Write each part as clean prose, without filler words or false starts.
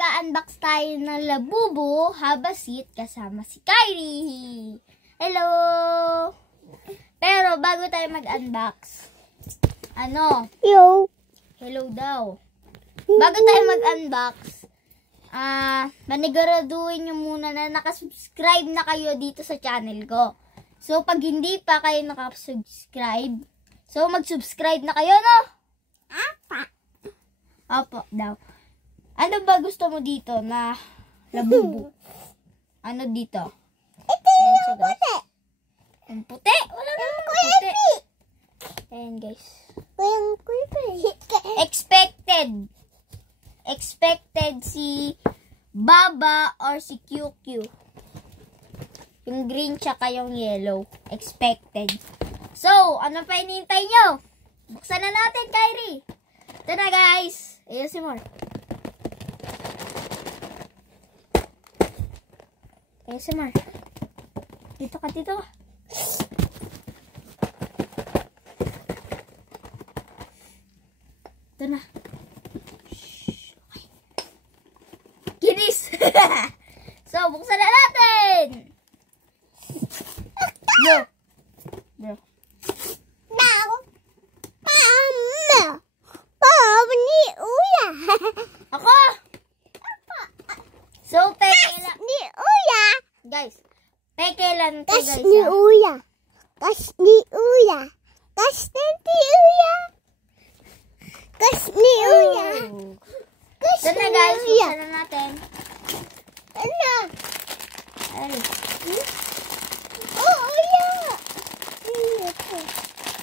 mag-unbox tayo ng Labubu Habasit kasama si Kyrie. Hello! Pero bago tayo mag-unbox, hello daw. Bago tayo mag-unbox, maniguraduhin nyo muna na nakasubscribe na kayo dito sa channel ko. So, pag hindi pa kayo nakasubscribe, so mag-subscribe na kayo, no? Opo daw. Ano ba gusto mo dito na Labubu? Ano dito? Ito yung puti. Yung puti? Wala naman puti. Ayan guys. Yung puti. Expected si Baba or si QQ. Yung green tsaka yung yellow. Expected. So, ano pa hinihintay nyo? Buksan na natin, Kyrie. Ito na guys. Ayun si Mar. Ayun si Mar. Dito ka. Ito na. Kinis! So, buksan na natin! Yo! Ni Uya. Ako! So, peke lang. Ni Uya. Guys, peke lang to Kas guys. ni Uya. Kas ni Uya. Kas ni Uya. Kas ni Uya. Kas Ito na ni guys, Uya. buksan na natin. Ano? Ay. Oh, Uya.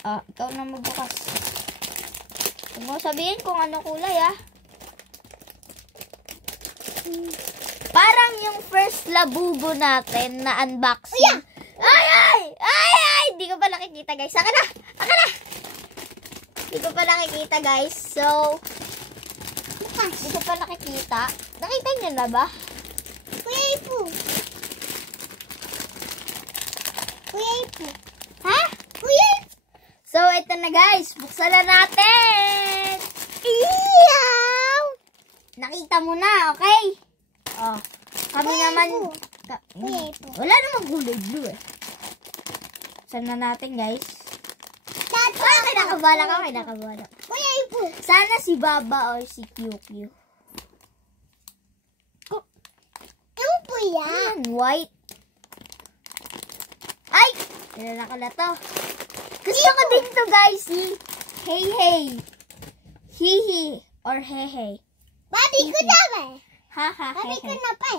Ikaw na magbukas. Huwag mo sabihin kung anong kulay, Parang yung first Labubu natin na unboxing. Ay! Hindi ko pa nakikita, guys. Aka na! Hindi ko pa nakikita, guys. So, hindi ko pa nakikita. Nakita niyo na ba? Kuya Ipo. Ha? Kuya Ipo. So, ito na, guys. Buksan na natin! Iyaw. Nakita mo na, okay? Oh, kami naman... Kuya Ipo. Wala namang kulay blue, Buksan na natin, guys. Kinakabala. Kuya Ipo. Sana si Baba or si QQ. Yung kuya. Ayan, white. Ay! Kilala ko na to. Gusto ko din to, guys. Si Hey. Hihi or Hehe. Babi ko na ba? Ha, Babi ko Hehe. na pa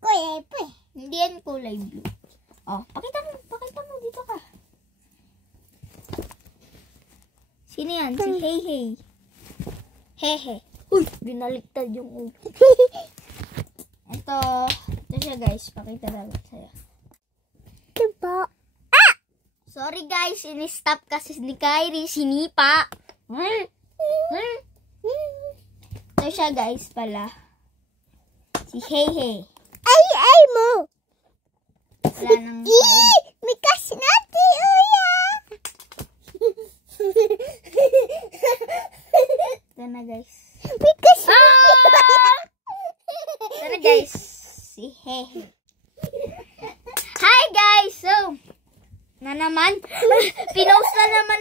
Kuya Ipo. Hindi yan kulay blue. Oh, pakita mo. Dito ka. Sino yan? Si Hey. Hehe. Uy, binaliktad yung ulo. Ito siya guys. Pakita namin sa'yo. Diba? Sorry guys, in-stop kasi ni Kyrie, sinipa. Ito siya guys pala. Si Hey. Ay mo. Wala nang May kasi natin, Uya. Ito na guys. May kasi Ito na guys. Si Hehe. Hi guys! So, pinost na naman